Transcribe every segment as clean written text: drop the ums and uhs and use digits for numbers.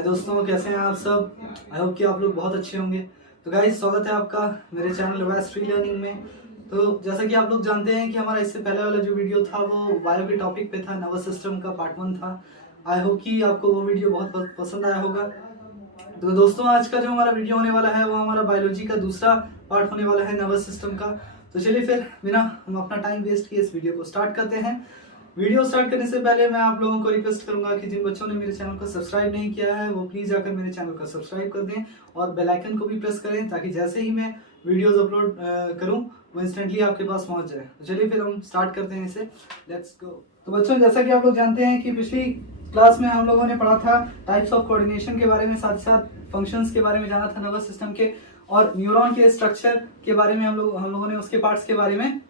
हाय दोस्तों, कैसे हैं आप सब। आई होप कि आप लोग बहुत अच्छे होंगे। तो गाइस, स्वागत है आपका मेरे चैनल वेस्ट फ्री लर्निंग में। तो जैसा कि आप लोग जानते हैं कि हमारा इससे पहले वाला जो वीडियो था वो बायो के टॉपिक पे था, नर्वस सिस्टम का पार्ट 1 था। आई होप कि आपको वो वीडियो बहुत पसंद आया होगा। तो दोस्तों, आज का जो हमारा वीडियो होने वाला है वो हमारा बायोलॉजी का दूसरा पार्ट होने वाला है, नर्वस सिस्टम का। तो चलिए फिर बिना हम अपना टाइम वेस्ट किए इस वीडियो को स्टार्ट करते हैं। वीडियो स्टार्ट करने से पहले मैं आप लोगों को रिक्वेस्ट करूंगा कि जिन बच्चों ने मेरे चैनल को सब्सक्राइब नहीं किया है वो प्लीज जाकर मेरे चैनल को सब्सक्राइब कर दें और बेल आइकन को भी प्रेस करें, ताकि जैसे ही मैं वीडियोस अपलोड करूं वो इंस्टेंटली आपके पास पहुंच जाए। तो चलिए फिर हम स्टार्ट करते हैं इसे। Let's go. तो बच्चों, जैसा कि आप लोग जानते हैं कि पिछली क्लास में हम लोगों ने पढ़ा था टाइप्स ऑफ कोऑर्डिनेशन के बारे में, साथ साथ फंक्शंस के बारे में जाना था नर्वस सिस्टम के, और न्यूरॉन के स्ट्रक्चर के बारे में हम लोगों ने उसके पार्ट्स के बारे में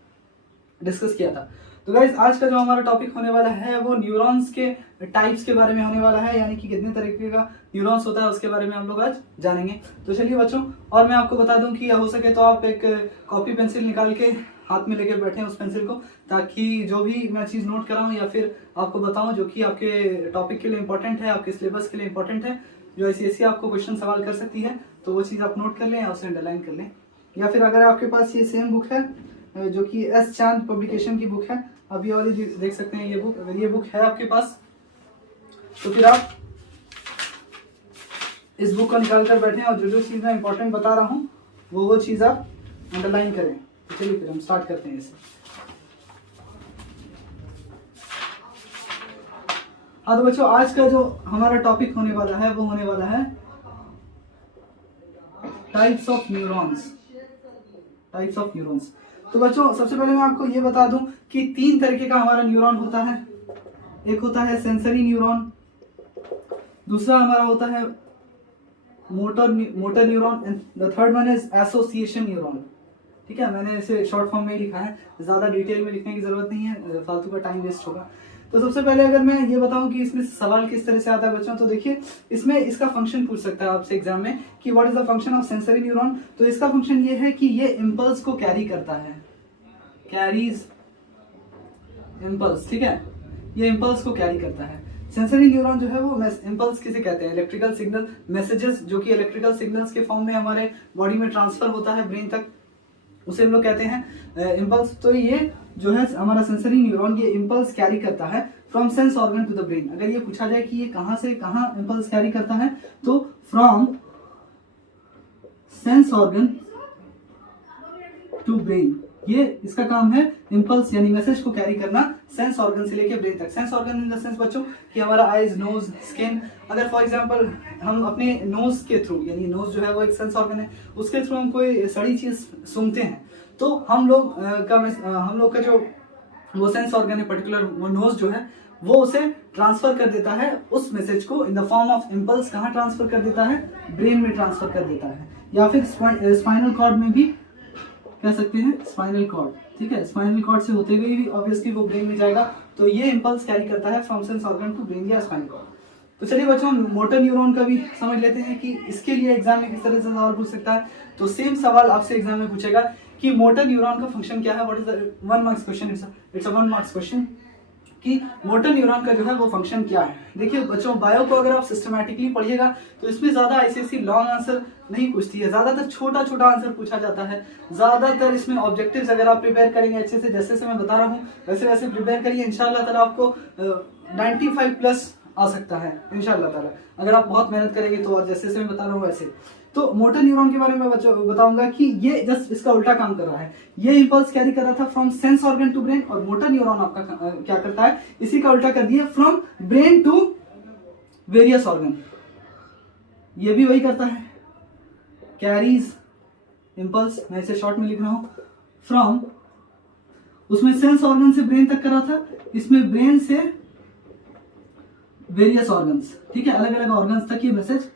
डिस्कस किया था। तो गाइस, आज का जो हमारा टॉपिक होने वाला है वो न्यूरॉन्स के टाइप्स के बारे में होने वाला है, यानी कि कितने तरीके का न्यूरॉन्स होता है उसके बारे में हम लोग आज जानेंगे। तो चलिए बच्चों, और मैं आपको बता दूं कि हो सके तो आप एक कॉपी पेंसिल निकाल के हाथ में लेके बैठे उस पेंसिल को, ताकि जो भी मैं चीज नोट कराऊं या फिर आपको बताऊं जो कि आपके टॉपिक के लिए इंपॉर्टेंट है, आपके सिलेबस के लिए इंपॉर्टेंट है, जो ऐसी आपको क्वेश्चन सवाल कर सकती है, तो वो चीज आप नोट कर लें या उसे अंडरलाइन कर लें। या फिर अगर आपके पास ये सेम बुक है जो कि एस चांद पब्लिकेशन की बुक है, आप ये वाली देख सकते हैं ये बुक। अगर ये बुक है आपके पास तो फिर आप इस बुक को निकाल कर बैठे और जो चीज मैं इंपॉर्टेंट बता रहा हूँ वो चीज आप अंडरलाइन करें। तो चलिए फिर हम स्टार्ट करते हैं इसे। हाँ तो बच्चों, आज का जो हमारा टॉपिक होने वाला है वो होने वाला है types of neurons. Types of neurons. तो बच्चों, सबसे पहले मैं आपको ये बता दूं कि 3 तरीके का हमारा न्यूरॉन होता है। एक होता है सेंसरी न्यूरॉन, दूसरा हमारा होता है motor neuron, and the third one is association neuron. ठीक है, मैंने इसे शॉर्ट फॉर्म में ही लिखा है, ज्यादा डिटेल में लिखने की जरूरत नहीं है, फालतू का टाइम वेस्ट होगा। तो सबसे पहले अगर मैं ये बताऊं कि इसमें सवाल किस तरह से आता है बच्चों, तो देखिए इसमें इसका फंक्शन पूछ सकता है आपसे एग्जाम में कि what is the function of sensory neuron. तो इसका फंक्शन ये है कि ये इंपल्स को कैरी करता है, कैरीज इंपल्स। ठीक है, ये इंपल्स को कैरी करता है। सेंसरी न्यूरॉन जो है वो इंपल्स किसे कहते हैं, इलेक्ट्रिकल सिग्नल मैसेजेस जो कि इलेक्ट्रिकल सिग्नल्स के फॉर्म में हमारे बॉडी में ट्रांसफर होता है ब्रेन तक, उसे हम लोग कहते हैं इंपल्स। तो ये जो है हमारा सेंसरी न्यूरॉन, ये इंपल्स कैरी करता है from sense organ to the brain. अगर ये पूछा जाए कि ये कहां से कहां इंपल्स कैरी करता है, तो from sense organ to brain. ये इसका काम है इंपल्स यानी मैसेज को कैरी करना सेंस ऑर्गन से लेके ब्रेन तक। Sense organ in the sense बच्चों कि हमारा आईज, नोज, स्किन। अगर फॉर एग्जांपल हम अपने नोज के थ्रू, यानी नोज जो है वो एक सेंस ऑर्गन है, उसके थ्रू हम कोई सड़ी चीज सूंघते हैं, तो हम लोग का जो वो सेंस ऑर्गन है पर्टिकुलर, वो नोज जो है वो उसे ट्रांसफर कर देता है उस मैसेज को इन द फॉर्म ऑफ इंपल्स। कहाँ ट्रांसफर कर देता है, ब्रेन में ट्रांसफर कर देता है, या फिर स्पाइनल कॉर्ड में भी कह सकते हैं, स्पाइनल कॉर्ड। ठीक है, स्पाइनल कॉर्ड से होते हुए भी ऑब्वियसली वो ब्रेन में जाएगा। तो ये इंपल्स कैरी करता है from sense organ to brain या स्पाइनल कॉर्ड। तो चलिए बच्चों, मोटर न्यूरॉन का भी समझ लेते हैं कि इसके लिए एग्जाम में किस तरह से सवाल पूछ सकता है। तो सेम सवाल आपसे एग्जाम में पूछेगा कि मोटर न्यूरॉन का फंक्शन क्या है, what is the 1 marks question, it's a 1 marks question कि मोटर न्यूरॉन का जो है वो फंक्शन क्या है। देखिए बच्चों, बायो को अगर आप सिस्टमैटिकली पढ़िएगा तो इसमें ज्यादा ऐसी लॉन्ग आंसर नहीं पूछती है, ज्यादातर छोटा छोटा आंसर पूछा जाता है। ज्यादातर इसमें ऑब्जेक्टिव्स अगर आप प्रिपेयर करेंगे अच्छे से, जैसे मैं बता रहा हूँ वैसे वैसे प्रिपेयर करिए, इंशाल्लाह ताला आपको 95 प्लस आ सकता है इंशाल्लाह ताला, अगर आप बहुत मेहनत करेंगे तो। और जैसे मैं बता रहा हूँ वैसे। तो मोटर न्यूरॉन के बारे में बताऊंगा कि ये जस्ट इसका उल्टा काम कर रहा है। ये इंपल्स कैरी कर रहा था from sense organ to brain, और मोटर न्यूरॉन आपका क्या करता है, इसी का उल्टा कर दिया, from brain to various organ. ये भी वही करता है, कैरीज इंपल्स, मैं इसे शॉर्ट में लिख रहा हूं, फ्रॉम, उसमें सेंस ऑर्गन से ब्रेन तक कर रहा था, इसमें ब्रेन से वेरियस ऑर्गन्स। ठीक है, अलग अलग ऑर्गन्स तक ये मैसेज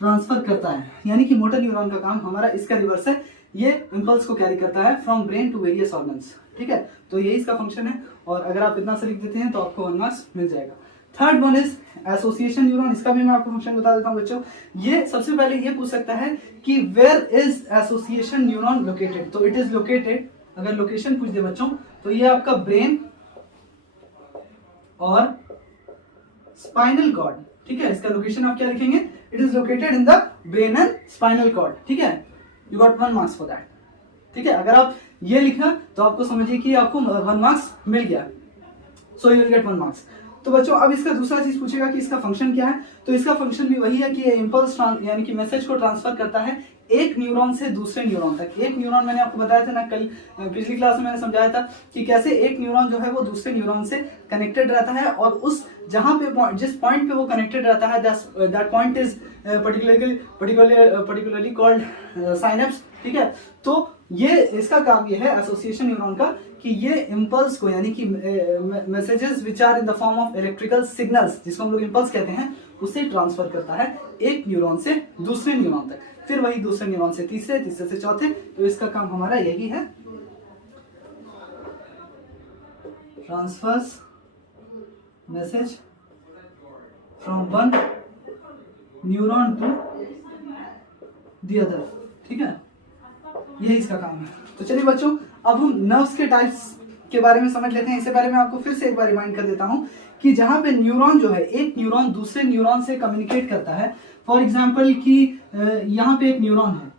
ट्रांसफर करता है। यानी कि मोटर न्यूरॉन का काम हमारा इसका रिवर्स है, ये इंपल्स को कैरी करता है from brain to various organs. ठीक है, तो यही इसका फंक्शन है, और अगर आप इतना से लिख देते हैं तो आपको 1 मार्क्स मिल जाएगा। Third one is association neuron. इसका भी मैं आपको फंक्शन बता देता हूं बच्चों। ये सबसे पहले ये पूछ सकता है कि where is association neuron located. तो इट इज लोकेटेड, अगर लोकेशन पूछ दे बच्चों तो ये आपका ब्रेन और स्पाइनल कॉर्ड। ठीक है, इसका लोकेशन आप क्या लिखेंगे, it is located in the brain and spinal cord, ठीक है, you got 1 marks for that, ठीक है। अगर आप ये लिखा तो आपको समझिए कि आपको 1 मार्क्स मिल गया, so you will get 1 marks. तो बच्चों अब इसका दूसरा चीज पूछेगा कि इसका फंक्शन क्या है, तो इसका फंक्शन भी वही है कि ये इंपल्स यानी कि मैसेज को ट्रांसफर करता है एक न्यूरॉन से दूसरे न्यूरॉन तक। एक न्यूरॉन मैंने आपको बताया था ना कल पिछली क्लास में मैंने समझाया था कि कैसे एक न्यूरॉन जो है वो दूसरे न्यूरॉन से कनेक्टेड रहता है, और उस जहां पे जिस पॉइंट पे वो कनेक्टेड रहता है that point is particularly called synapse, ठीक है। तो ये इसका काम ये है एसोसिएशन न्यूरॉन का कि ये इंपल्स को यानी कि messages which are in the form of electrical signals, जिसको हम लोग इंपल्स कहते हैं, उसे ट्रांसफर करता है एक न्यूरॉन से दूसरे न्यूरॉन तक, फिर वही दूसरे न्यूरॉन से तीसरे, तीसरे से चौथे। तो इसका काम हमारा यही है, transfers message from one neuron to the other, ठीक है, यही इसका काम है। तो चलिए बच्चों अब हम नर्व्स के टाइप्स के बारे में समझ लेते हैं। इससे पहले मैं आपको फिर से एक बार रिमाइंड कर देता हूं कि जहां पे न्यूरॉन जो है एक न्यूरॉन दूसरे न्यूरॉन से कम्युनिकेट करता है, फॉर एग्जांपल कि यहाँ पे एक न्यूरॉन है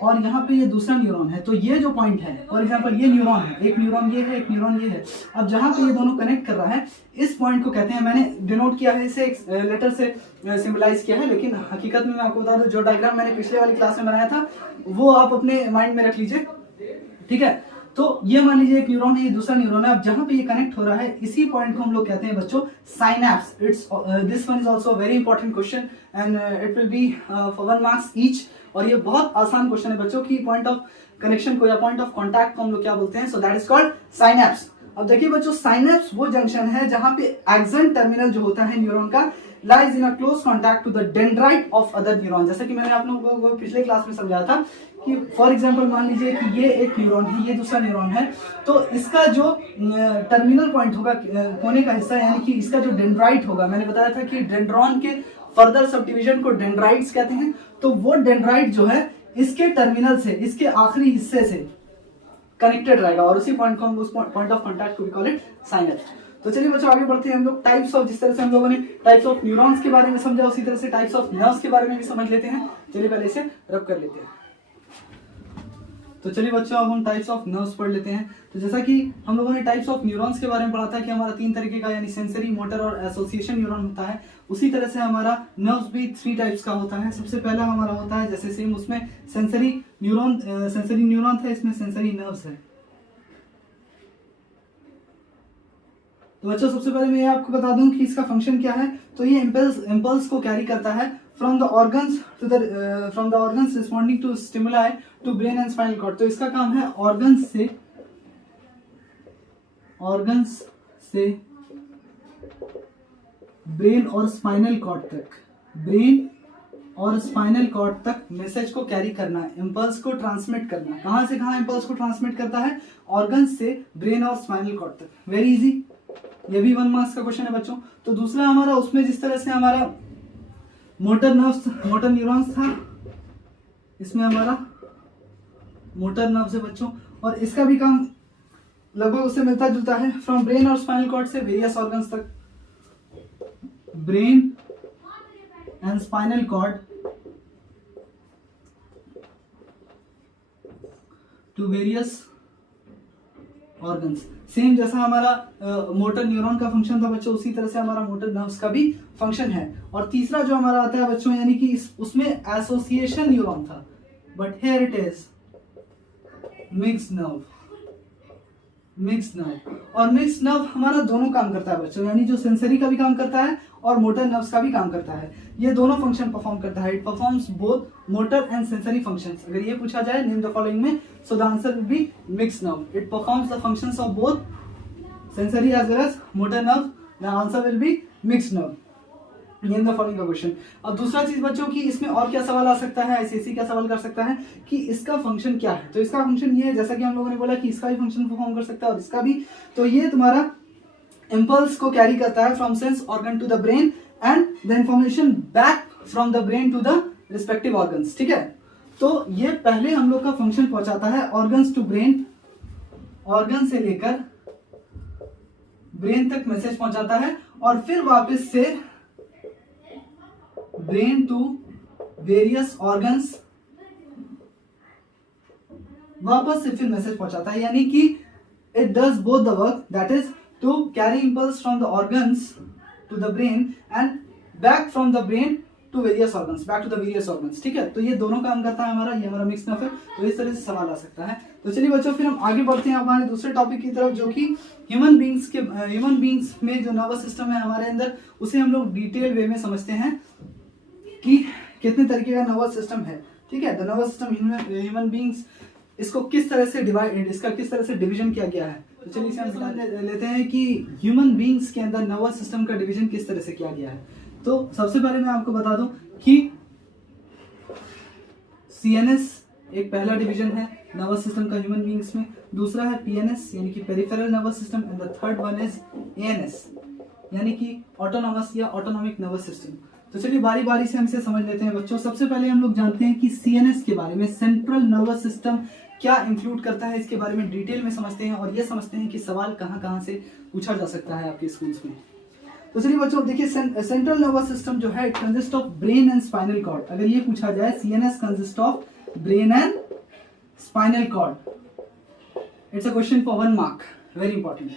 और यहाँ पे ये दूसरा न्यूरॉन है, तो ये जो पॉइंट है फॉर एग्जांपल ये न्यूरॉन है, एक न्यूरॉन ये है, एक न्यूरॉन ये है। अब जहाँ पे ये दोनों कनेक्ट कर रहा है, इस पॉइंट को कहते हैं, मैंने डिनोट किया है इसे एक लेटर से सिंबलाइज किया है, लेकिन हकीकत में मैं आपको बता दूं जो डायग्राम मैंने पिछले वाली क्लास में बनाया था वो आप अपने माइंड में रख लीजिए, ठीक है। तो ये मान लीजिए एक न्यूरॉन है, ये दूसरा न्यूरॉन है। अब जहां पे ये कनेक्ट हो रहा है इसी पॉइंट को हम लोग कहते हैं बच्चों synapse. It's this one is also very important question and it will be for 1 marks each. और ये बहुत आसान क्वेश्चन है बच्चों की पॉइंट ऑफ कनेक्शन को या पॉइंट ऑफ कॉन्टैक्ट को हम लोग क्या बोलते हैं, सो दैट इज कॉल्ड साइनैप्स। अब देखिए बच्चों साइनैप्स वो जंक्शन है जहां पे एक्सन टर्मिनल जो होता है न्यूरॉन का lies in a close contact to the dendrite of other neuron. जैसे कि मैंने आप लोगों को पिछले क्लास में समझाया था कि फॉर एग्जांपल मान लीजिए कि ये एक न्यूरॉन है, ये दूसरा न्यूरॉन है, तो इसका जो टर्मिनल पॉइंट होगा कोने का हिस्सा यानी कि इसका जो डेंड्राइट होगा, मैंने बताया था कि डेंड्रॉन के फर्दर सब डिवीजन को डेंड्राइट्स कहते हैं, तो वो डेंड्राइट जो है इसके टर्मिनल से इसके आखिरी हिस्से से कनेक्टेड रहेगा और उसी पॉइंट को हम उस पॉइंट ऑफ कॉन्टैक्ट को वी कॉल इट साइनैप्स। तो चलिए बच्चों आगे बढ़ते हैं हम लोग टाइप्स ऑफ, जिस तरह से हम लोगों ने टाइप्स ऑफ न्यूरॉन्स के बारे में समझा उसी तरह से टाइप्स ऑफ नर्व्स के बारे में भी समझ लेते हैं। चलिए पहले इसे रब कर लेते हैं। तो चलिए बच्चों अब हम टाइप्स ऑफ नर्व्स पढ़ लेते हैं। तो जैसा कि हम लोगों ने टाइप्स ऑफ न्यूरॉन्स के बारे में पढ़ा था कि हमारा 3 तरीके का यानी सेंसरी, मोटर और एसोसिएशन न्यूरॉन होता है, उसी तरह से हमारा नर्व्स भी 3 टाइप्स का होता है। सबसे पहला हमारा होता है जैसे सेम उसमें सेंसरी न्यूरॉन था, इसमें सेंसरी नर्व्स है। तो बच्चों सबसे पहले मैं आपको बता दूं कि इसका फंक्शन क्या है। तो ये इंपल्स को कैरी करता है from the organs responding to stimuli to brain and spinal cord. तो इसका काम है ऑर्गन्स से ब्रेन और स्पाइनल कॉर्ड तक मैसेज को कैरी करना, इंपल्स को ट्रांसमिट करना। कहां से कहां इंपल्स को ट्रांसमिट करता है, ऑर्गन्स से ब्रेन और स्पाइनल कॉर्ड तक। वेरी इजी, ये भी 1 मार्क्स का क्वेश्चन है बच्चों। तो दूसरा हमारा उसमें जिस तरह से हमारा मोटर न्यूरॉन्स था, इसमें हमारा मोटर नर्व्स है बच्चों, और इसका भी काम लगभग उससे मिलता जुलता है। फ्रॉम ब्रेन और स्पाइनल कॉर्ड से वेरियस ऑर्गन्स तक, brain and spinal cord to various organs. Same जैसा हमारा मोटर न्यूरॉन का फंक्शन था बच्चों, उसी तरह से हमारा मोटर नर्व्स का भी फंक्शन है। और तीसरा जो हमारा आता है बच्चों यानी कि उसमें एसोसिएशन न्यूरॉन था, but here it is mixed nerve. और मिक्स्ड नर्व हमारा दोनों काम करता है बच्चों, यानी जो सेंसरी का भी काम करता है और मोटर नर्व्स का भी काम करता है। ये दोनों फंक्शन परफॉर्म करता है। It performs both motor and sensory functions. अगर ये पूछा जाए नेम द फॉलोइंग में, so the answer will be mixed nerve. It performs the functions of both sensory as well as motor nerve. The answer will be mixed nerve. Name the following का question. अब दूसरा चीज बच्चों की इसमें और क्या सवाल आ सकता है, आईसीएसई क्या सवाल कर सकता है कि इसका फंक्शन क्या है। तो इसका फंक्शन ये है, जैसा कि हम लोगों ने बोला कि इसका भी फंक्शन परफॉर्म कर सकता है और इसका भी। तो ये तुम्हारा इंपल्स को कैरी करता है from sense organ to the brain and the information back from the brain to the respective organs, ठीक है। तो ये पहले हम लोग का फंक्शन पहुंचाता है ऑर्गन्स टू ब्रेन, ऑर्गन से लेकर ब्रेन तक मैसेज पहुंचाता है और फिर वापस से ब्रेन टू वेरियस ऑर्गन्स, वापस से फिर मैसेज पहुंचाता है, यानी कि it does both the work, that is to carry impulse from the organs to the brain and back from the brain to various organs, back to the various organs. ठीक है, तो ये दोनों काम करता है हमारा, ये हमारा मिक्स नर्व है। तो इस तरह से सवाल आ सकता है। तो चलिए बच्चों, फिर हम आगे बढ़ते हैं हमारे दूसरे टॉपिक की तरफ, जो कि ह्यूमन बींग्स में जो नर्वस सिस्टम है हमारे अंदर, उसे हम लोग डिटेल वे में समझते हैं कि कितने तरीके का नर्वस सिस्टम है। ठीक है, the nervous system human beings, इसको किस तरह से इसका किस तरह से डिवीजन किया गया है। तो चलिए इसे हम समझ लेते हैं कि ह्यूमन बींग्स के अंदर नर्वस सिस्टम का डिवीजन किस तरह से किया गया है। तो सबसे पहले मैं आपको बता दूं कि सीएनएस एक पहला डिवीजन है नर्वस सिस्टम का ह्यूमन बींग्स में, दूसरा है पीएनएस यानी कि peripheral nervous system, and the third one is ANS यानी कि ऑटोनॉमस या ऑटोनॉमिक नर्वस सिस्टम। तो चलिए बारी बारी से हम इसे समझ लेते हैं बच्चों। सबसे पहले हम लोग जानते हैं कि सीएनएस के बारे में, सेंट्रल नर्वस सिस्टम क्या इंक्लूड करता है, इसके बारे में डिटेल में समझते हैं और ये समझते हैं कि सवाल कहां कहां से पूछा जा सकता है आपके स्कूल्स में। तो चलिए बच्चों देखिए, सेंट्रल नर्वस सिस्टम जो है it consist of brain and spinal cord. अगर ये पूछा जाए, CNS consist of brain and spinal cord, it's a question for 1 mark, very important.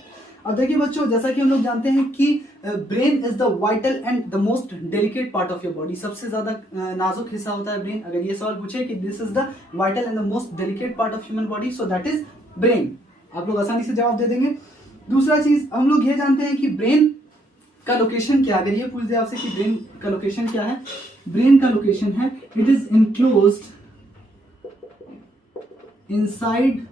अब देखिए बच्चों, जैसा कि हम लोग जानते हैं कि brain is the vital and the most delicate part of your body, सबसे ज्यादा नाजुक हिस्सा होता है ब्रेन। अगर ये सवाल पूछे कि this is the vital and the most delicate part of human body, so that is brain, आप लोग आसानी से जवाब दे देंगे। दूसरा चीज हम लोग ये जानते हैं कि ब्रेन का लोकेशन क्या है। अगर ये पूछ दे आपसे कि ब्रेन का लोकेशन क्या है, ब्रेन का लोकेशन है it is enclosed inside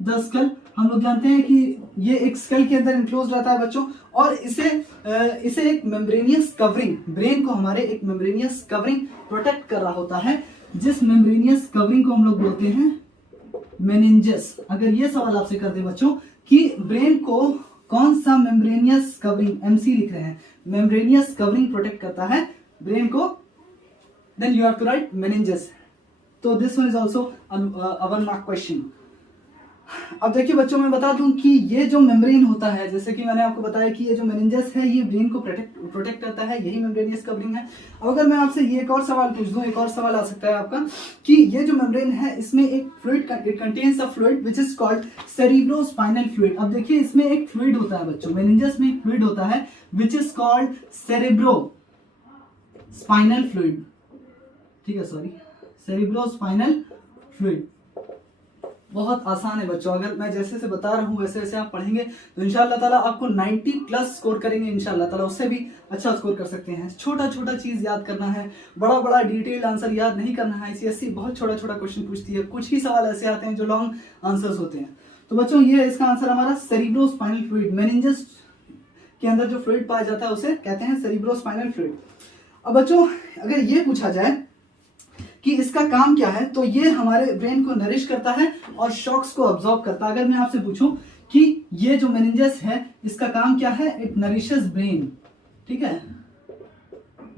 the skull. हम लोग जानते हैं कि ये एक स्कल के अंदर इनक्लोज रहता है बच्चों, और इसे एक मेम्ब्रेनियस कवरिंग, ब्रेन को हमारे एक मेम्ब्रेनियस कवरिंग प्रोटेक्ट कर रहा होता है, जिस मेम्ब्रेनियस कवरिंग को हम लोग बोलते हैं मेनिंजस। अगर ये सवाल आपसे कर दे बच्चों कि ब्रेन को कौन सा मेम्ब्रेनियस कवरिंग, एमसी लिख रहे हैं, मेम्ब्रेनियस कवरिंग प्रोटेक्ट करता है ब्रेन को, then you have to write meninges. तो this one is also a 1 mark question. अब देखिए बच्चों, मैं बता दूं कि ये जो मेम्ब्रेन होता है, जैसे कि मैंने आपको बताया कि ये जो मेनिंजस है ये ब्रेन को प्रोटेक्ट करता है, यही मेम्ब्रेनियस कवरिंग है। अब अगर मैं आपसे ये एक और सवाल पूछ दूं, एक और सवाल आ सकता है आपका कि ये जो मेम्ब्रेन है इसमें एक fluid, it contains a fluid which is called cerebrospinal fluid. अब देखिए इसमें एक फ्लूइड होता है बच्चों, मेनिंजस में एक फ्लूइड होता है which is called cerebrospinal fluid. ठीक है, सॉरी, सेरिब्रोस्पाइनल फ्लूइड। बहुत आसान है बच्चों, अगर मैं जैसे से बता रहा हूं वैसे वैसे आप पढ़ेंगे तो इंशाअल्लाह ताला आपको 90 प्लस स्कोर करेंगे इंशाअल्लाह ताला, उससे भी अच्छा स्कोर कर सकते हैं। छोटा छोटा चीज याद करना है, बड़ा बड़ा डिटेल्ड आंसर याद नहीं करना है। सीएससी बहुत छोटा छोटा क्वेश्चन पूछती है, कुछ ही सवाल ऐसे आते हैं जो लॉन्ग आंसर्स होते हैं। तो बच्चों ये इसका आंसर हमारा सेरिब्रोस्पाइनल फ्लूइड, मेनिंजस के अंदर जो फ्लूइड पाया जाता है उसे कहते हैं सेरिब्रोस्पाइनल फ्लूइड। अब बच्चों अगर ये पूछा जाए कि इसका काम क्या है, तो ये हमारे ब्रेन को नरिश करता है और शॉक्स को अब्सॉर्ब करता है। अगर मैं आपसे पूछूं कि ये जो मेनिंजस है इसका काम क्या है, इट नरिशेस ब्रेन। ठीक है,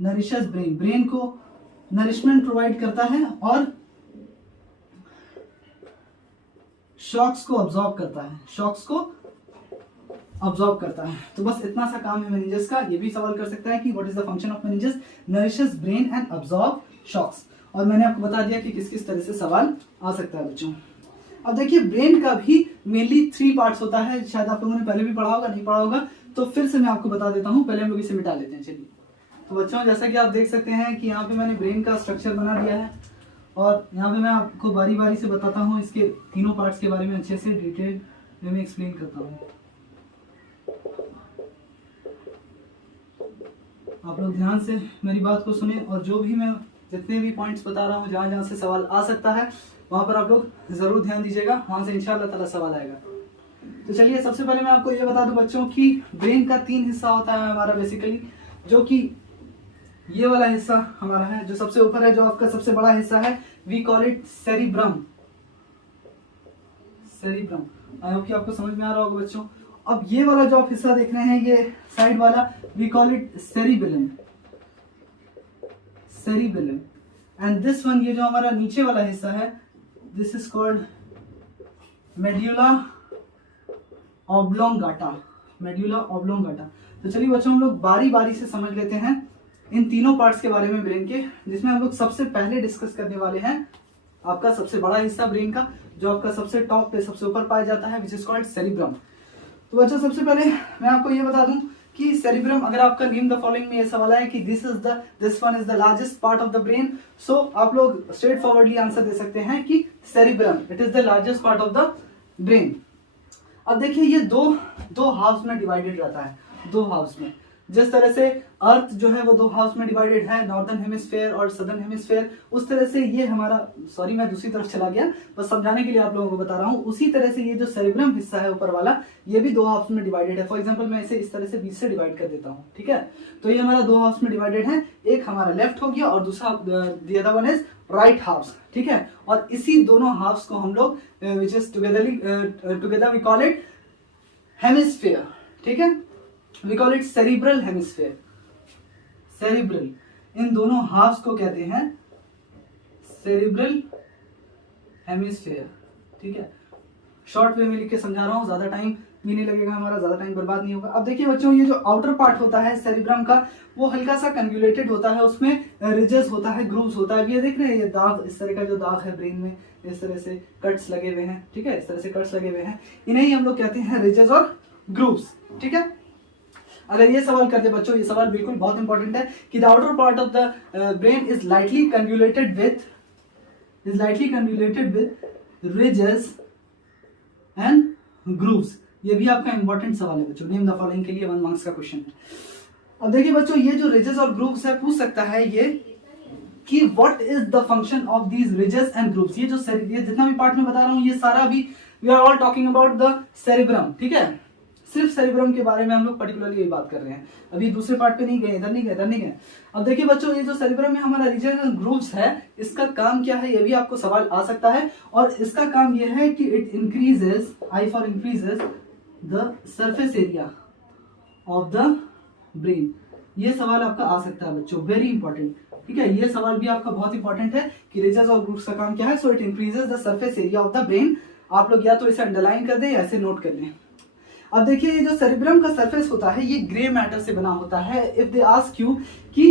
नरिशेस ब्रेन, ब्रेन को नरिशमेंट प्रोवाइड करता है और शॉक्स को अब्सॉर्ब करता है, शॉक्स को अब्सॉर्ब करता है। तो बस इतना सा काम है मेनिंजस का। ये भी सवाल कर सकता है कि what is the function of meninges, nourishes brain and absorb shocks. और मैंने आपको बता दिया कि किस किस तरह से सवाल आ सकता है बच्चों। अब देखिए ब्रेन का भी मेनली 3 पार्ट्स होता है, शायद आप लोगों ने पहले भी पढ़ा होगा, नहीं पढ़ा होगा तो फिर से मैं आपको बता देता हूं। पहले हम लोग इसे मिटा लेते हैं। चलिए, तो बच्चों जैसा कि आप देख सकते हैं कि यहाँ पे मैंने ब्रेन का स्ट्रक्चर बना दिया है और यहाँ पे मैं आपको बारी बारी से बताता हूँ, इसके तीनों पार्ट्स के बारे में अच्छे से डिटेल में एक्सप्लेन करता हूँ। आप लोग ध्यान से मेरी बात को सुने और जो भी मैं जितने भी पॉइंट्स बता रहा हूँ, जहाँ जहाँ से सवाल आ सकता है वहां पर आप लोग जरूर ध्यान दीजिएगा, वहां से इंशाअल्लाह ताला सवाल आएगा। तो चलिए सबसे पहले मैं आपको ये बता दूं बच्चों कि ब्रेन का 3 हिस्सा होता है हमारा बेसिकली, जो कि ये वाला हिस्सा हमारा है जो सबसे ऊपर है, जो आपका सबसे बड़ा हिस्सा है, we call it cerebrum. Cerebrum, I hope कि आपको समझ में आ रहा होगा बच्चों। अब ये वाला जो आप हिस्सा देख रहे हैं, ये साइड वाला, we call it cerebellum. Cerebellum and this one, ये जो हमारा नीचे वाला हिस्सा है, this is called medulla oblongata. Medulla oblongata. तो चलिए बच्चों हम लोग बारी बारी से समझ लेते हैं इन तीनों पार्ट्स के बारे में ब्रेन के, जिसमें हम लोग सबसे पहले डिस्कस करने वाले हैं आपका सबसे बड़ा हिस्सा ब्रेन का, जो आपका सबसे टॉप पे सबसे ऊपर पाया जाता है, विच इज कॉल्ड सेरिब्रम। तो बच्चों सबसे पहले मैं आपको ये बता दूं कि सेरिब्रम, अगर आपका नेम द फॉलोइंग में ये सवाल है कि this one is the largest part of the brain, so आप लोग स्ट्रेट फॉरवर्डली आंसर दे सकते हैं कि cerebrum it is the largest part of the brain. अब देखिए ये दो हाउस में डिवाइडेड रहता है, दो हाउस में। जिस तरह से अर्थ जो है वो दो हाउस में डिवाइडेड है, नॉर्दर्न हेमिस्फेयर और सदर्न हेमिस्फेयर, उस तरह से ये हमारा, सॉरी मैं दूसरी तरफ चला गया, बस समझाने के लिए आप लोगों को बता रहा हूँ। उसी तरह से ये जो सेरिब्रम हिस्सा है ऊपर वाला, ये भी दो हाउस में डिवाइडेड है। फॉर एग्जांपल मैं इसे इस तरह से बीच से डिवाइड कर देता हूँ, ठीक है। तो ये हमारा दो हाउस में डिवाइडेड है, एक हमारा लेफ्ट हो गया और दूसरा the other one is right house, ठीक है। और इसी दोनों हाउस को हम लोग which is together we call it hemisphere, ठीक है। We call it cerebral hemisphere, cerebral, इन दोनों हाफ्स को कहते हैं सेरिब्रल हेमिस्फेयर, ठीक है। शॉर्ट वे में लिख के समझा रहा हूं, ज्यादा टाइम भी नहीं लगेगा हमारा, ज्यादा टाइम बर्बाद नहीं होगा। अब देखिए बच्चों, ये जो आउटर पार्ट होता है सेरिब्रम का, वो हल्का सा कन्व्यूलेटेड होता है, उसमें रिजेस होता है, ग्रूव्स होता है। ये देख रहे हैं ये दाग, इस तरह का जो दाग है ब्रेन में, इस तरह से कट्स लगे हुए हैं, ठीक है, इस तरह से कट्स लगे हुए हैं, इन्हें ही हम लोग कहते हैं रिजेस और ग्रूव्स, ठीक है। अगर ये सवाल कर दे बच्चों, ये सवाल बिल्कुल बहुत इंपॉर्टेंट है कि the outer part of the brain is lightly convoluted with ridges and grooves. ये भी आपका इंपॉर्टेंट सवाल है बच्चों, नेम द फॉलोइंग के लिए 1 मार्क्स का क्वेश्चन है। अब देखिए बच्चों, ये जो रिजेस और ग्रूव्स है, पूछ सकता है ये कि what is the function of these ridges and grooves. ये जितना भी पार्ट में बता रहा हूं, ये सारा भी we are all talking about the cerebrum, ठीक है। सिर्फ सेरिब्रम के बारे में हम लोग पर्टिकुलरली यही बात कर रहे हैं, अभी दूसरे पार्ट पे नहीं गए, इधर नहीं गए। अब देखिए बच्चों, ये जो सेरिब्रम में हमारा रीजन एंड ग्रूव्स है, इसका काम क्या है, ये भी आपको सवाल आ सकता है। और इसका काम ये है कि it increases, I for increases the surface area of the brain. ये सवाल आपका आ सकता है बच्चों, वेरी इंपॉर्टेंट, ठीक है। ये सवाल भी आपका बहुत इंपॉर्टेंट है कि रीजन और ग्रूव्स का काम क्या है। So it increases the surface area of the brain. आप लोग या तो इसे अंडरलाइन कर दें या ऐसे नोट कर लें। अब देखिए, ये जो सेरिब्रम का सरफेस होता है, ये ग्रे मैटर से बना होता है। इफ दे आस्क यू कि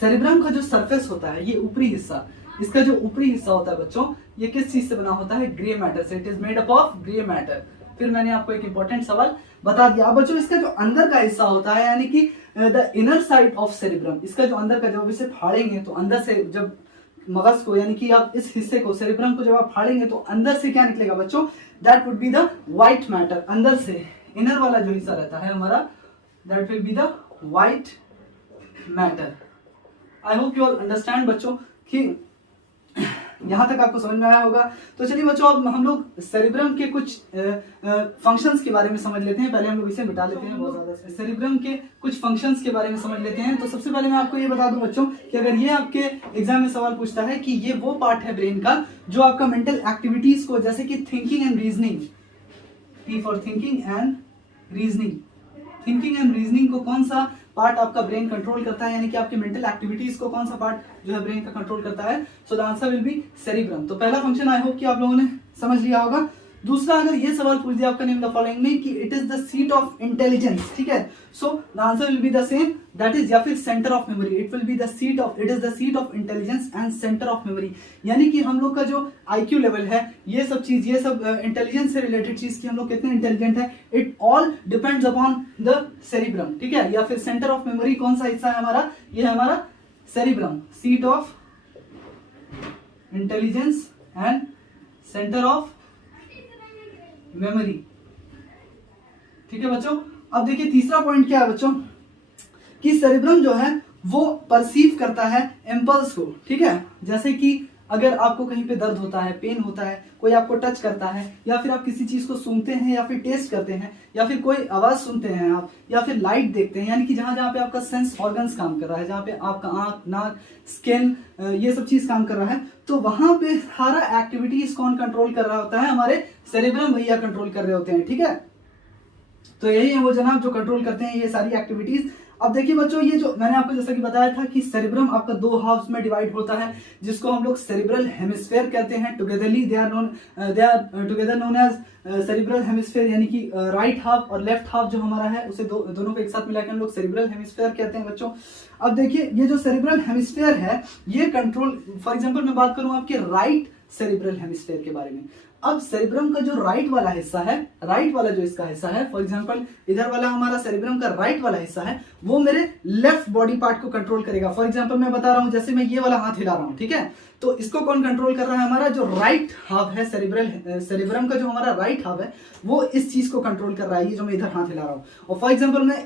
सेरिब्रम का जो सरफेस होता है, ये ऊपरी हिस्सा, इसका जो ऊपरी हिस्सा होता है बच्चों, ये किस चीज से बना होता है, ग्रे मैटर से। It is made up of grey matter. फिर मैंने आपको एक इंपॉर्टेंट सवाल बता दिया। अब बच्चों, इसका जो अंदर का हिस्सा होता है, यानी कि the inner side of cerebrum, इसका जो अंदर का, जब इसे फाड़ेंगे तो अंदर से, जब मगज को, यानी कि आप इस हिस्से को, सेरिब्रम को जब आप फाड़ेंगे तो अंदर से क्या निकलेगा बच्चों, that would be the white matter. अंदर से इनर वाला जो हिस्सा रहता है हमारा, that will be the white matter. I hope you all understand बच्चों कि यहां तक आपको समझ में आया होगा। तो चलिए बच्चों, अब हम लोग सेरिब्रम के कुछ फंक्शंस के बारे में समझ लेते हैं। पहले हम लोग इसे मिटा लेते हैं बहुत ज्यादा। सेरिब्रम के कुछ फंक्शंस के बारे में समझ लेते हैं। तो सबसे पहले मैं आपको ये बता दूं बच्चों कि अगर ये आपके एग्जाम में सवाल पूछता है कि ये वो पार्ट है ब्रेन का जो आपका मेंटल एक्टिविटीज को, जैसे कि thinking and reasoning, T for thinking and reasoning, thinking and reasoning को कौन सा पार्ट आपका ब्रेन कंट्रोल करता है, यानी कि आपके मेंटल एक्टिविटीज को कौन सा पार्ट जो है ब्रेन का कंट्रोल करता है। सो the answer will B cerebrum. तो पहला फंक्शन आई होप कि आप लोगों ने समझ लिया होगा। दूसरा, अगर ये सवाल पूछ दिया आपका नेम द फॉलोइंग में कि it is the seat of intelligence, ठीक है, सो the answer will be the same, that is, या फिर centre of memory, it will be the seat of, it is the seat of intelligence and centre of memory. यानी कि हम लोग का जो IQ लेवल है, ये सब चीज, ये सब इंटेलिजेंस से रिलेटेड चीज की हम लोग कितने इंटेलिजेंट है, it all depends upon the cerebrum, ठीक है। या फिर सेंटर ऑफ मेमोरी कौन सा हिस्सा है हमारा, ये है हमारा cerebrum, seat of intelligence and centre of memory, ठीक है बच्चों। अब देखिए तीसरा पॉइंट क्या है बच्चों, कि सेरिब्रम जो है वो परसीव करता है इंपल्स को, ठीक है। जैसे कि अगर आपको कहीं पे दर्द होता है, पेन होता है, कोई आपको टच करता है, या फिर आप किसी चीज को सूंघते हैं या फिर टेस्ट करते हैं, या फिर कोई आवाज सुनते हैं आप, या फिर लाइट देखते हैं, यानी कि जहां जहां पे आपका सेंस ऑर्गन्स काम कर रहा है, जहां पे आपका आंख, नाक, स्किन, ये सब चीज काम कर रहा है, तो वहां पे सारा एक्टिविटीज कौन कंट्रोल कर रहा होता है, हमारे सेरिब्रम भैया कंट्रोल कर रहे होते हैं, ठीक है। तो यही है वो जनाब जो कंट्रोल करते हैं ये सारी एक्टिविटीज अब देखिए बच्चों, ये जो मैंने आपको जैसा कि बताया था कि सेरिब्रम आपका दो हाफ्स में डिवाइड होता है, जिसको हम लोग सेरिब्रल हेमिस्फेयर कहते हैं। Togetherly they are together known as cerebral hemisphere, यानी कि राइट हाफ और लेफ्ट हाफ जो हमारा है उसे दोनों को एक साथ मिलाकर हम लोग सेरिब्रल हेमिस्फेयर कहते हैं बच्चों। अब देखिए, ये जो सेरिब्रल हेमिस्फेयर है ये कंट्रोल, फॉर एग्जांपल मैं बात करूं आपके राइट सेरिब्रल हेमिस्फेयर के बारे में। अब सेरिब्रम का जो राइट वाला हिस्सा है, राइट वाला जो इसका हिस्सा है, फॉर एग्जांपल इधर वाला हमारा सेरिब्रम का राइट वाला हिस्सा है, वो मेरे लेफ्ट बॉडी पार्ट को कंट्रोल करेगा। फॉर एग्जांपल मैं बता रहा हूं, जैसे मैं ये वाला हाथ हिला रहा हूं, ठीक है, तो इसको कौन कंट्रोल कर रहा है? हमारा जो राइट हाफ है, सेरिब्रम का जो हमारा राइट हाफ है वो इस चीज को कंट्रोल कर रहा है, ये जो मैं इधर हाथ हिला रहा हूँ। और फॉर एग्जांपल मैं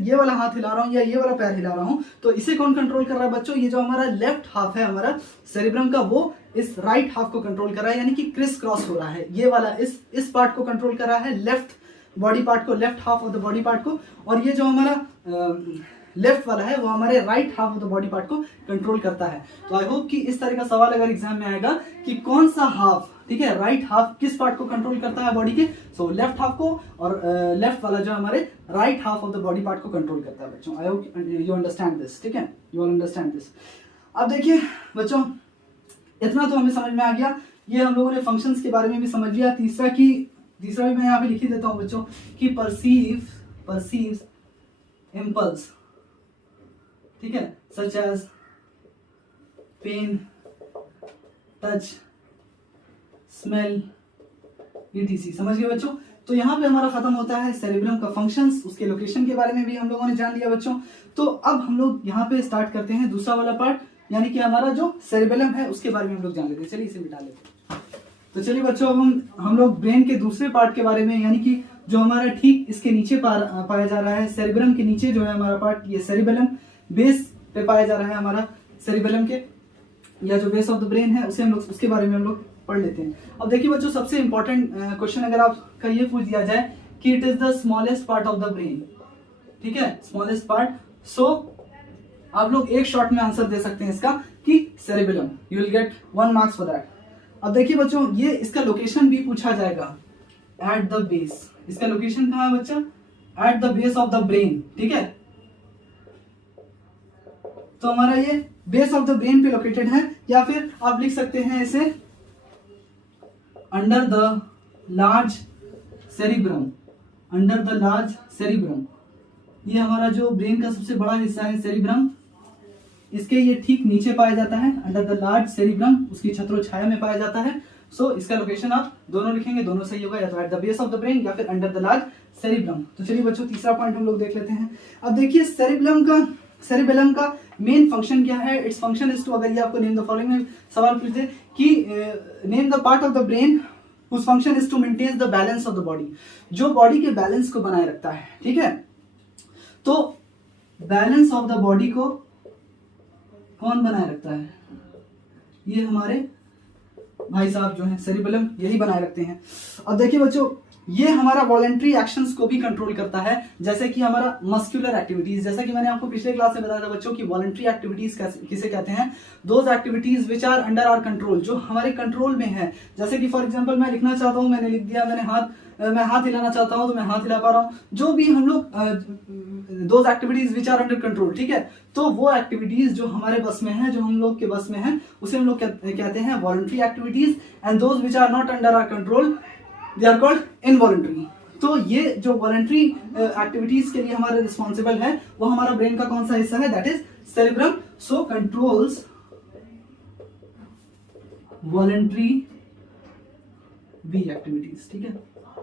ये वाला हाथ हिला रहा हूँ या ये वाला पैर हिला रहा हूँ, तो इसे कौन कंट्रोल कर रहा है बच्चों? ये जो हमारा लेफ्ट हाफ है हमारा सेरिब्रम का, वो इस राइट हाफ को कंट्रोल कर रहा है, यानी कि क्रिस क्रॉस हो रहा है। ये वाला इस पार्ट को कंट्रोल कर रहा है, लेफ्ट बॉडी पार्ट को, left half of the body part को, और ये जो हमारा लेफ्ट वाला है वो हमारे right half of the body part को कंट्रोल करता है। तो आई होप कि इस तरह का सवाल अगर एग्जाम में आएगा कि कौन सा हाफ, ठीक है, राइट हाफ किस पार्ट को कंट्रोल करता है बॉडी के, सो लेफ्ट हाफ को, और लेफ्ट वाला जो हमारे right half of the body part को कंट्रोल करता है बच्चों। I hope you understand this, ठीक है, यू ऑल अंडरस्टैंड दिस। अब देखिए बच्चों, इतना तो हमें समझ में आ गया, ये हम लोगों ने फंक्शंस के बारे में भी समझ लिया। तीसरा भी मैं यहाँ पे लिख ही देता हूँ बच्चों कि परसीव्स इम्पल्स, ठीक है, such as pain, touch, smell, etc। समझ गए बच्चों? तो यहाँ पे हमारा खत्म होता है सेरिब्रम का फंक्शंस, उसके लोकेशन के बारे में भी हम लोगों ने जान लिया बच्चों। तो अब हम लोग यहाँ पे स्टार्ट करते हैं दूसरा वाला पार्ट, यानी कि हमारा जो सेरिबेलम है उसके बारे में हम लोग जान लेते हैं। चलिए इसे मिटा लेते हैं। तो चलिए बच्चों, अब हम लोग ब्रेन के दूसरे पार्ट के बारे में, यानी कि जो हमारा ठीक इसके नीचे पाया जा रहा है, सेरिब्रम के नीचे जो है हमारा पार्ट, ये सेरिबेलम बेस पे पाया जा रहा है हमारा सेरिबेलम के, या जो बेस ऑफ द ब्रेन है उसे हम लोग, उसके बारे में हम लोग पढ़ लेते हैं। अब देखिए बच्चों, सबसे इंपॉर्टेंट क्वेश्चन अगर आपका ये पूछ दिया जाए कि it is the smallest part of the brain, ठीक है, स्मॉलेस्ट पार्ट, सो आप लोग एक शॉट में आंसर दे सकते हैं इसका कि cerebellum, you will get 1 marks for that. अब देखिए बच्चों, ये इसका लोकेशन भी पूछा जाएगा, एट द बेस। इसका लोकेशन कहाँ है बच्चा? Eight the base of the brain, ठीक है। तो हमारा ये बेस ऑफ द ब्रेन पे लोकेटेड है, या फिर आप लिख सकते हैं इसे under the large cerebrum, under the large cerebrum. ये हमारा जो ब्रेन का सबसे बड़ा हिस्सा है सेरिब्रम, इसके ये ठीक नीचे पाया जाता है, अंडर द लार्ज सेरिब्रम, उसकी छत्रो छाया में पाया जाता है। सो इसका लोकेशन आप दोनों लिखेंगे, दोनों सही होगा, या तो eight the base of the brain या फिर अंडर द लार्ज सेरिब्रम। तो चलिए बच्चों, तीसरा पॉइंट हम लोग देख लेते हैं। अब देखिए सेरिबेलम का मेन फंक्शन क्या है? इट्स फंक्शन इज टू, अगर ये आपको नेम द फॉलोइंग में सवाल पूछे कि name the part of the brain whose function is to maintain the balance of the body, जो बॉडी के बैलेंस को बनाए रखता है, ठीक है। तो बैलेंस ऑफ द बॉडी को कौन बनाए रखता है? ये हमारे भाई साहब जो हैं सेरिबेलम, यही बनाए रखते हैं। अब देखिए बच्चों, ये हमारा वॉलेंट्री एक्शंस को भी कंट्रोल करता है, जैसे कि हमारा मस्कुलर एक्टिविटीज। जैसा कि मैंने आपको पिछले क्लास में बताया था बच्चों की वॉलेंट्री एक्टिविटीज किसे कहते हैं? Those activities which are under our control, जो हमारे कंट्रोल में है। जैसे कि फॉर एग्जांपल मैं लिखना चाहता हूं, मैंने लिख दिया, मैं हाथ हिलाना चाहता हूं तो मैं हाथ हिला पा रहा हूं। जो भी हम लोग those activities which are under control, ठीक है, तो वो एक्टिविटीज जो हमारे बस में है, जो हम लोग के बस में है, उसे हम लोग कहते हैं voluntary activities. And those which are not under our control, they are called involuntary. तो ये जो वॉलेंट्री एक्टिविटीज के लिए हमारा रिस्पॉन्सिबल है, वो हमारा ब्रेन का कौन सा हिस्सा है? That is cerebrum. So controls voluntary be activities, ठीक है,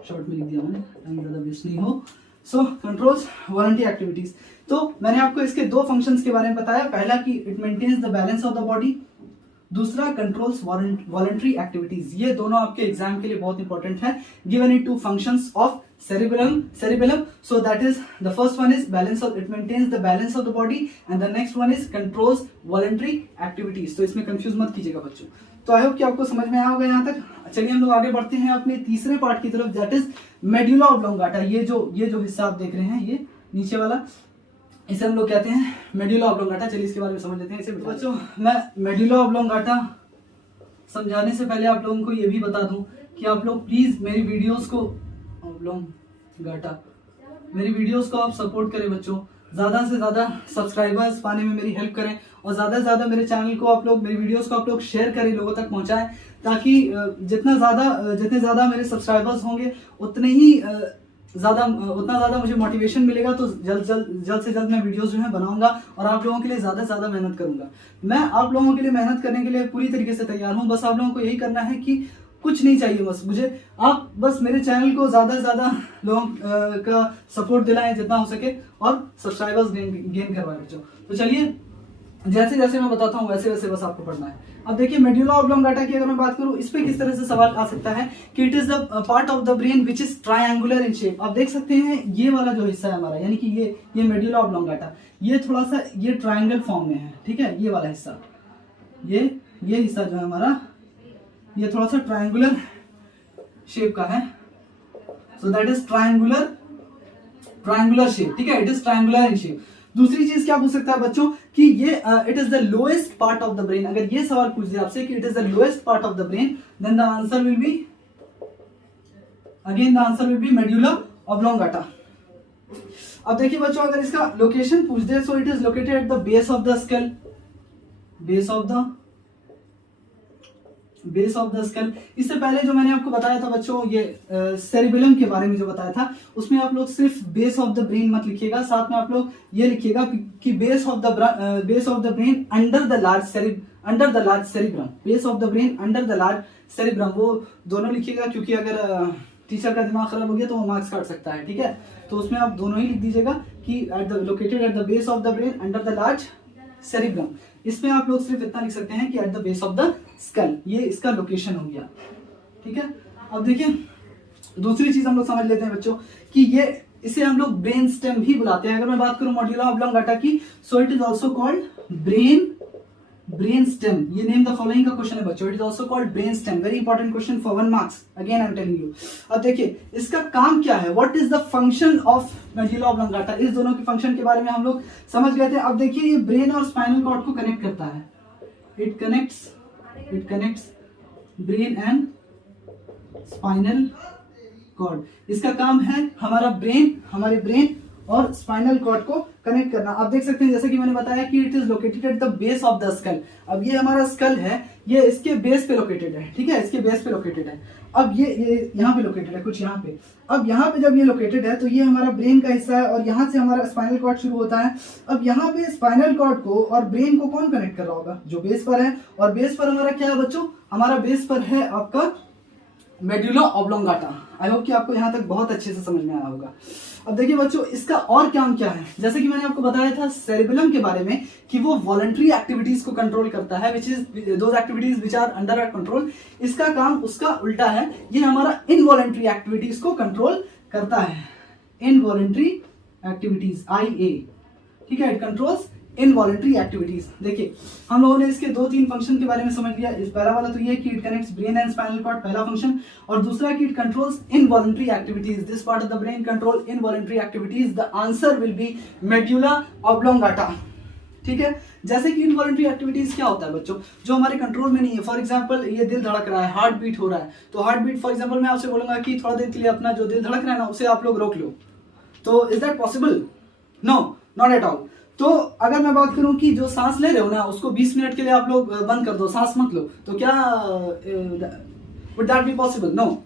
शॉर्ट में लिख दिया मैंने, ज्यादा वेस्ट नहीं हो। सो कंट्रोल्स वॉलेंट्री एक्टिविटीज। तो मैंने आपको इसके दो फंक्शंस के बारे में बताया, पहला कि it maintains the balance of the body, दूसरा कंट्रोल्स वॉलेंट्री एक्टिविटीज। ये दोनों आपके एग्जाम के लिए बहुत इंपॉर्टेंट है। Given in two functions of cerebellum, so that is the first one is balance of, it maintains the balance of the body, and the next one is controls voluntary activities। तो इसमें confuse मत कीजिएगा बच्चों। तो आई hope कि आपको समझ में आया होगा यहाँ तक। चलिए हम लोग आगे बढ़ते हैं अपने तीसरे पार्ट की तरफ, दैट इज मेडुला ऑब्लोंगाटा। ये जो हिस्सा आप देख रहे हैं, ये नीचे वाला, इसे हम लोग कहते हैं मेडुला ऑब्लोंगाटा। चलिए इसके बारे में समझ लेते हैं। इसे बच्चों, मैं मेडुला ऑब्लोंगाटा समझाने से पहले आप लोगों को ये भी बता दूं कि आप लोग प्लीज मेरी वीडियोस को, ऑब्लोंगाटा, मेरी वीडियोस को आप सपोर्ट करें बच्चों। ज़्यादा से ज़्यादा सब्सक्राइबर्स पाने में मेरी हेल्प करें और ज़्यादा से ज़्यादा मेरे चैनल को आप लोग, मेरी वीडियोस को आप लोग शेयर करें, लोगों तक पहुंचाएं, ताकि जितने ज़्यादा मेरे सब्सक्राइबर्स होंगे उतने ही उतना ज़्यादा मुझे मोटिवेशन मिलेगा। तो जल्द से जल्द मैं वीडियोस जो है बनाऊंगा और आप लोगों के लिए ज़्यादा से ज़्यादा मेहनत करूंगा। मैं आप लोगों के लिए मेहनत करने के लिए पूरी तरीके से तैयार हूं। बस आप लोगों को यही करना है कि कुछ नहीं चाहिए, बस मुझे आप बस मेरे चैनल को ज़्यादा से ज़्यादा लोगों का सपोर्ट दिलाएं जितना हो सके और सब्सक्राइबर्स गेन करवाएं बच्चों। तो चलिए, जैसे जैसे मैं बताता हूँ वैसे वैसे बस आपको पढ़ना है। अब देखिए, मेडुला ऑब्लोंगाटा की अगर मैं बात करूँ, इस पे किस तरह से सवाल आ सकता है कि it is the part of the brain which is triangular in shape. आप देख सकते हैं ये वाला जो हिस्सा है हमारा, यानी कि ये मेडुला ऑब्लोंगाटा, ये थोड़ा सा ये ट्रायंगल फॉर्म में है, ठीक है। ये वाला हिस्सा, ये हिस्सा जो है हमारा, ये थोड़ा सा ट्रायंगुलर शेप का है। So that is triangular shape, ठीक है, it is triangular in shape. दूसरी चीज क्या पूछ सकता है बच्चों कि ये it is the lowest part of the brain. अगर ये सवाल पूछ दिया आपसे कि it is the lowest part of the brain, then the answer will be medulla oblongata. अब देखिए बच्चों, अगर इसका लोकेशन पूछ दे, so it is located at the base of the skull, base of the skull. इससे पहले जो मैंने आपको बताया था बच्चों, ये सेरिबेलम के बारे में जो बताया था, उसमें आप लोग सिर्फ बेस ऑफ द ब्रेन मत लिखिएगा, साथ में आप लोग ये लिखिएगा कि base of the brain under the large cerebrum, base of the brain under the large cerebrum, वो दोनों लिखिएगा, क्योंकि अगर टीचर का दिमाग खराब हो गया तो वो मार्क्स काट सकता है, ठीक है। तो उसमें आप दोनों ही लिख दीजिएगा कि located at the base of the brain under the large cerebrum. इसमें आप लोग सिर्फ इतना लिख सकते हैं कि eight the base of the skull, ये इसका लोकेशन हो गया, ठीक है। अब देखिए, दूसरी चीज हम लोग समझ लेते हैं बच्चों कि इसे हम लोग ब्रेन स्टेम भी बुलाते हैं। अगर मैं बात करूं मेडुला ऑब्लोंगाटा की, so it is also called brain stem. ये नेम द फॉलोइंग का क्वेश्चन है बच्चों, it is also called brain stem, very important question for 1 marks, again I am telling you. अब देखिए, इसका काम क्या है, what is the function of medulla oblongata, इस दोनों के फंक्शन के बारे में हम लोग समझ गए थे। अब देखिए, ये ब्रेन और स्पाइनल कॉर्ड को कनेक्ट करता है, it connects brain and spinal cord. इसका काम है हमारे ब्रेन और स्पाइनल कॉर्ड को कनेक्ट करना। आप देख सकते हैं, जैसे कि मैंने बताया कि it is located at the base of the skull. अब ये हमारा स्कल है, ये इसके बेस पे लोकेटेड है, ठीक है, इसके बेस पे लोकेटेड है। अब ये यहाँ पे लोकेटेड है, कुछ यहाँ पे। अब यहाँ पे जब ये लोकेटेड है तो ये हमारा ब्रेन का हिस्सा है और यहाँ से हमारा स्पाइनल कॉर्ड शुरू होता है। अब यहाँ पे स्पाइनल कॉर्ड को और ब्रेन को कौन कनेक्ट कर रहा होगा, जो बेस पर है। और बेस पर हमारा क्या है बच्चों, हमारा बेस पर है आपका मेडुला ऑब्लोंगाटा। आई होप कि आपको यहाँ तक बहुत अच्छे से समझ में आया होगा। अब देखिए बच्चों, इसका और काम क्या है, जैसे कि मैंने आपको बताया था सेरिबेलम के बारे में कि वो वॉलंटरी एक्टिविटीज को कंट्रोल करता है, which is those activities which are under our control. इसका काम उसका उल्टा है, ये हमारा इनवॉलंटरी एक्टिविटीज को कंट्रोल करता है, इनवॉलंटरी एक्टिविटीज, IA, ठीक है, इट कंट्रोल्स इनवॉलंटरी एक्टिविटीज। देखिए, हम लोगों ने इसके 2-3 फंक्शन के बारे में समझ लिया। इस पहला वाला तो ये कि it connects brain and spinal cord, पहला फंक्शन, और दूसरा कि it controls involuntary activities, this part of the brain control involuntary activities. The answer will be medulla oblongata, ठीक है। जैसे कि इनवॉलंटरी एक्टिविटीज क्या होता है बच्चों, जो हमारे कंट्रोल में नहीं है। फॉर एग्जांपल, ये दिल धड़क रहा है, हार्ट बीट हो रहा है, तो हार्ट बीट फॉर एग्जांपल मैं आपसे बोलूंगा कि थोड़ा देर के लिए अपना जो दिल धड़क रहा है ना, उसे आप लोग रोक लो, तो is that possible? No, not at all. तो अगर मैं बात करूं कि जो सांस ले रहे हो ना, उसको 20 मिनट के लिए आप लोग बंद कर दो, सांस मत लो, तो क्या would that be possible? No.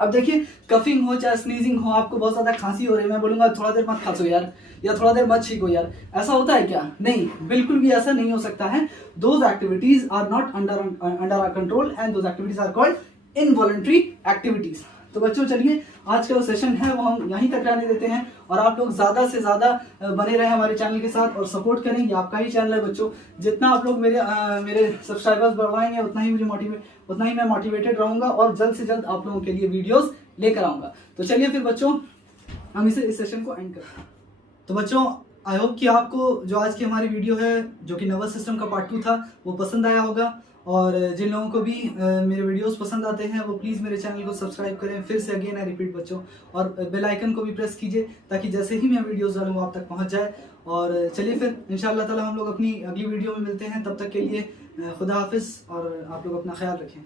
अब देखिए, कफिंग हो चाहे स्नीजिंग हो, आपको बहुत ज्यादा खांसी हो रही है, मैं बोलूंगा थोड़ा देर मत खांसो यार, या थोड़ा देर मत छींको यार, ऐसा होता है क्या? नहीं, बिल्कुल भी ऐसा नहीं हो सकता है। Those activities are not under our control and those activities are called involuntary activities. तो बच्चों चलिए, आज का जो सेशन है वो हम यहीं तक रहने देते हैं, और आप लोग ज्यादा से ज्यादा बने रहें हमारे चैनल के साथ और सपोर्ट करें। ये आपका ही चैनल है बच्चों, जितना आप लोग मेरे सब्सक्राइबर्स बढ़वाएंगे उतना ही मैं मोटिवेटेड रहूंगा और जल्द से जल्द आप लोगों के लिए वीडियोस लेकर आऊंगा। तो चलिए फिर बच्चों, हम इस सेशन को एंड करते हैं। तो बच्चों, आई होप कि आपको जो आज की हमारी वीडियो है, जो कि नर्वस सिस्टम का पार्ट 2 था, वो पसंद आया होगा। और जिन लोगों को भी मेरे वीडियोस पसंद आते हैं, वो प्लीज़ मेरे चैनल को सब्सक्राइब करें। फिर से अगेन आई रिपीट बच्चों, और बेल आइकन को भी प्रेस कीजिए, ताकि जैसे ही मैं वीडियोस डालूँ वो आप तक पहुंच जाए। और चलिए फिर इंशाअल्लाह ताला हम लोग अपनी अगली वीडियो में मिलते हैं। तब तक के लिए खुदा हाफिज़, और आप लोग अपना ख्याल रखें।